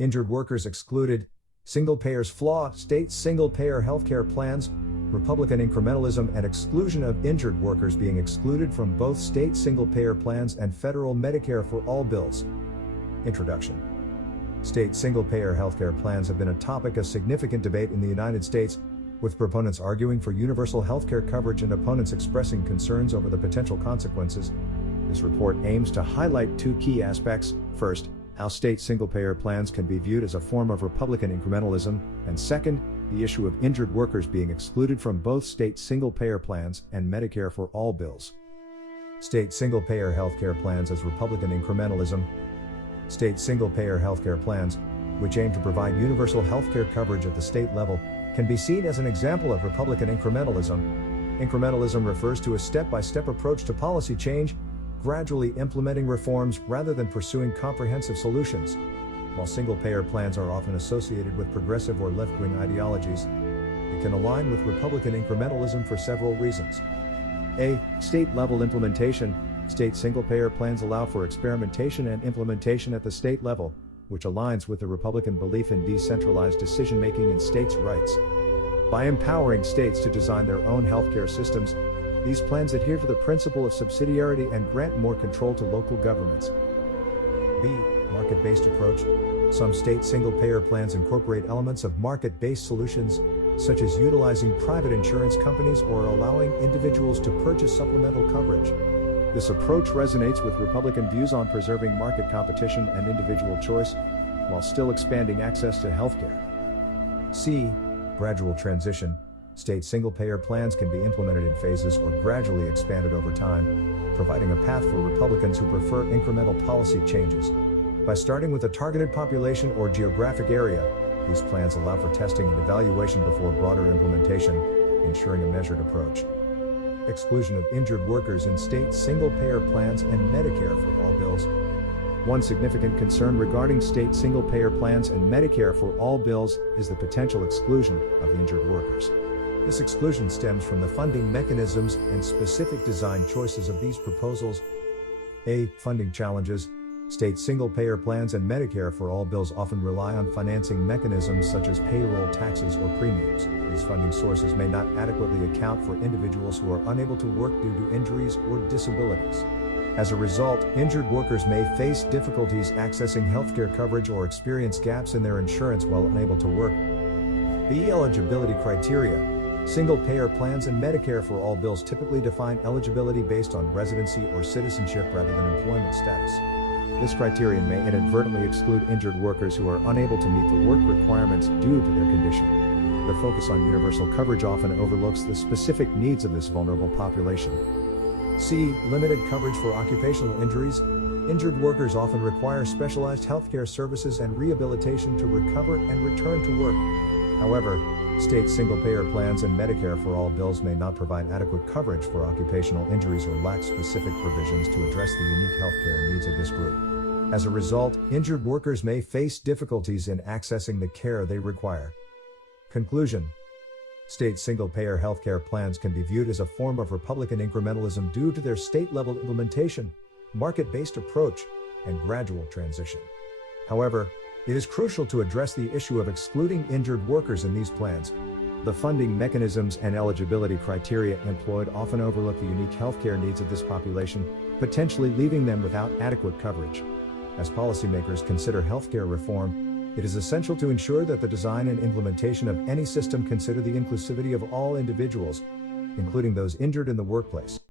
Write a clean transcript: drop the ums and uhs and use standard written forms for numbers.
Injured workers excluded, single payers flaw, state single payer healthcare plans, Republican incrementalism and exclusion of injured workers being excluded from both state single payer plans and federal Medicare for all bills. Introduction. State single payer healthcare plans have been a topic of significant debate in the United States, with proponents arguing for universal healthcare coverage and opponents expressing concerns over the potential consequences. This report aims to highlight two key aspects. First, how state single-payer plans can be viewed as a form of Republican incrementalism, and second, the issue of injured workers being excluded from both state single-payer plans and Medicare for all bills. State single-payer healthcare plans as Republican incrementalism. State single-payer healthcare plans, which aim to provide universal healthcare coverage at the state level, can be seen as an example of Republican incrementalism. Incrementalism refers to a step-by-step approach to policy change, gradually implementing reforms rather than pursuing comprehensive solutions. While single-payer plans are often associated with progressive or left-wing ideologies, it can align with Republican incrementalism for several reasons. A. State-level implementation. State single-payer plans allow for experimentation and implementation at the state level, which aligns with the Republican belief in decentralized decision-making in states' rights. By empowering states to design their own healthcare systems, these plans adhere to the principle of subsidiarity and grant more control to local governments. B. Market-based approach. Some state single-payer plans incorporate elements of market-based solutions, such as utilizing private insurance companies or allowing individuals to purchase supplemental coverage. This approach resonates with Republican views on preserving market competition and individual choice, while still expanding access to healthcare. C. Gradual transition. State single-payer plans can be implemented in phases or gradually expanded over time, providing a path for Republicans who prefer incremental policy changes. By starting with a targeted population or geographic area, these plans allow for testing and evaluation before broader implementation, ensuring a measured approach. Exclusion of injured workers in state single-payer plans and Medicare for all bills. One significant concern regarding state single-payer plans and Medicare for all bills is the potential exclusion of injured workers. This exclusion stems from the funding mechanisms and specific design choices of these proposals. A. Funding challenges. State single-payer plans and Medicare for all bills often rely on financing mechanisms such as payroll taxes or premiums. These funding sources may not adequately account for individuals who are unable to work due to injuries or disabilities. As a result, injured workers may face difficulties accessing healthcare coverage or experience gaps in their insurance while unable to work. B. Eligibility criteria. Single-payer plans and Medicare for all bills typically define eligibility based on residency or citizenship rather than employment status. This criterion may inadvertently exclude injured workers who are unable to meet the work requirements due to their condition. The focus on universal coverage often overlooks the specific needs of this vulnerable population. C. Limited coverage for occupational injuries. Injured workers often require specialized healthcare services and rehabilitation to recover and return to work. However, state single-payer plans and Medicare for all bills may not provide adequate coverage for occupational injuries or lack specific provisions to address the unique healthcare needs of this group. As a result, injured workers may face difficulties in accessing the care they require. Conclusion. State single-payer healthcare plans can be viewed as a form of Republican incrementalism due to their state-level implementation, market-based approach, and gradual transition. However, it is crucial to address the issue of excluding injured workers in these plans. The funding mechanisms and eligibility criteria employed often overlook the unique healthcare needs of this population, potentially leaving them without adequate coverage. As policymakers consider healthcare reform, it is essential to ensure that the design and implementation of any system consider the inclusivity of all individuals, including those injured in the workplace.